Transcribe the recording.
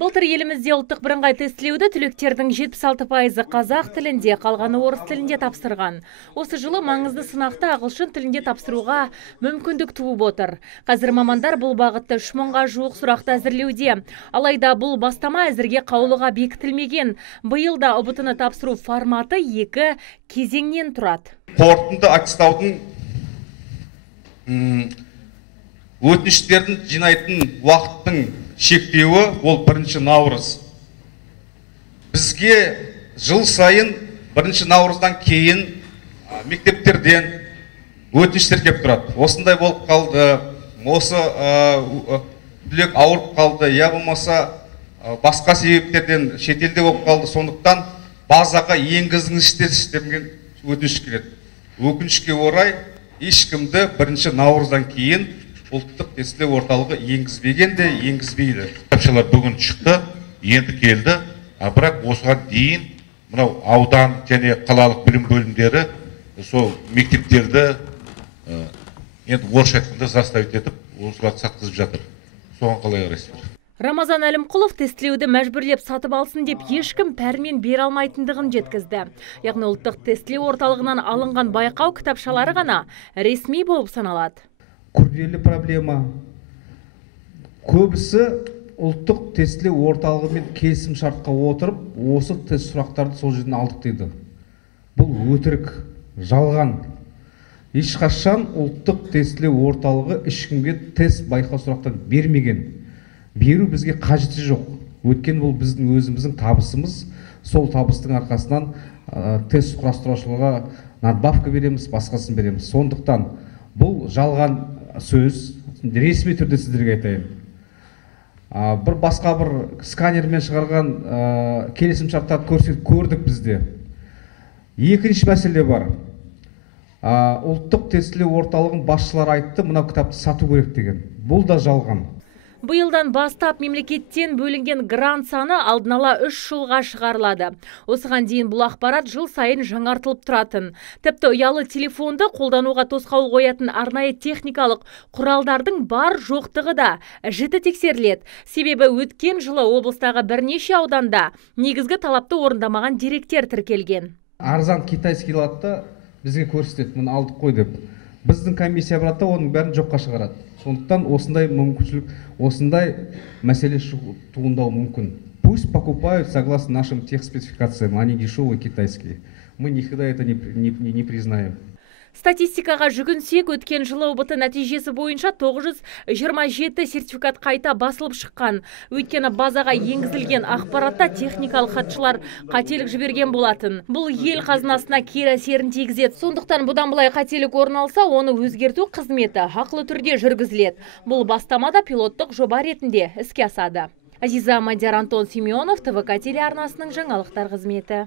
Былтыр елімізде ұлттық бірыңғай тестілеуді түлектердің 76% қазақ тілінде, қалғаны орыс тілінде тапсырған. Осы жылы маңызды сынақты ағылшын тілінде тапсыруға мүмкіндік туып отыр. Қазір мамандар бұл бағытты 3000-ға жуық сұрақты әзірлеуде. Алайда бұл бастама әзірге қаулыға бекітілмеген. Биыл да ұбт-ны тапсыру форматы 2 кезеңнен тұрады. Қорытынды аттестаудың өтініштердің жинайтын уақыттың шектеуі ол 1 наурыз. Бізге жыл сайын 1 наурыздан кейін мектептерден өтініштер келіп тұрады. Осындай болып қалды, осы түлек ауырып қалды, я болмаса басқа себептерден шетелде болып қалды. Сондықтан базаға енгізіңіздер деген өтініш келеді. Өкінішке орай ешкімді 1 наурыздан кейін ұлттық тестілеу орталығы енгізбеген де енгізбейді. Кітапшалар бүгін шықты, енді келді. Бірақ осыған дейін мынау аудан және қалалық білім бөлімдері сол мектептерді енді орысша айтқанда заставить етіп, осыларды сатқызып жатыр. Соған қалай қарайсыздар? Рамазан Әлімқұлов тестілеуді мәжбүрлеп сатып алсын деп ешкім пәрмен бере алмайтындығын жеткізді. Яғни ұлттық тестілеу орталығынан алынған байқау кітапшалары ғана ресми болып саналады. Күрделі проблема. Көбісі ұлттық тестілеу орталығымен келісім шартқа отырып, осы тест сұрақтарды сол жерден алдық дейді. Бұл өтірік, жалған. Ешқашан ұлттық тестілеу орталығы ешкімге тест байқау сұрақтарын бермеген. Беру бізге қажеті жоқ. Өткен бұл біздің өзіміздің табысымыз. Сол табыстың арқасынан тест құрастырушыларға надбавка береміз, басқасын береміз. Сондықтан бұл жалған сөз, ресми түрде сіздерге айтайын. Бір басқа бір сканермен шығарған келісім шарттарды көрдік бізде. Екінші мәселе бар. Ұлттық тестілеу орталығын басшылары айтты, мынау кітапты сату керек деген. Бұл да жалған. Биылдан бастап мемлекеттен бөлінген грант саны алдын ала 3 жылға шығарылады. Осыған дейін бұл ақпарат жыл сайын жаңартылып тұратын. Тіпті ұялы телефонды қолдануға тосқауыл қоятын арнайы техникалық құралдардың бар жоқтығы да жіті тексеріледі. Себебі өткен жылы облыстағы бірнеше ауданда негізгі талапты орындамаған деректер тіркелген. Арзан китайский латта бізге көрсетеді, мұны алдық қой деп. Біздің комиссия барады, оның бәрін жоққа шығарады. Сондықтан осындай мүмкіншілік, осындай мәселе туындау мүмкін. Пусть покупают согласно нашим техспецификациям, а не дешевые китайские. Мы никогда это не признаем. Статистикаға жүгінсек, өткен жылы ұбт нәтижесі бойынша 927 сертификат қайта басылып шыққан. Өйткені базаға енгізілген ақпаратта техникалық хатшылар қателік жіберген болатын. Бұл ел қазынасына кері әсерін тигізеді. Сондықтан бұдан былай қателік орын алса, оны өзгерту қызметі ақылы түрде жүргізіледі. Бұл бастамада пилоттық жоба ретінде іске асады. Азиза Мадияр, Антон Семенов, ТВК телеарнасының жаңалықтар қызметі.